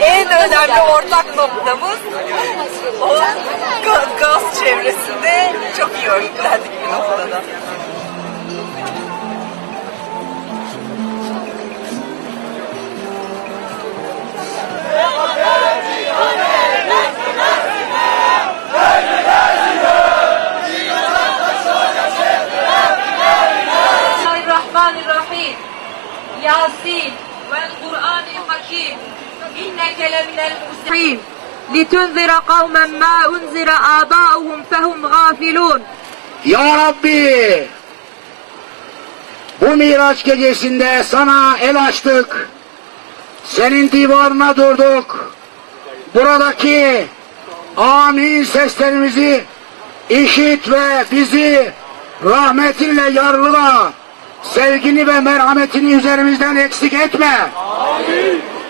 en önemli ortak noktamız o gaz çevresinde çok iyi örgütlendik bir noktada. Yasin إنك لمن المرسلين لتنذر قوما ما أنذر آباؤهم فهم غافلون Ya Rabbi bu Miraç gecesinde sana el açtık. Senin divarına durduk. Buradaki amin seslerimizi işit ve bizi rahmetinle yarlıla sevgini ve merhametini üzerimizden eksik etme.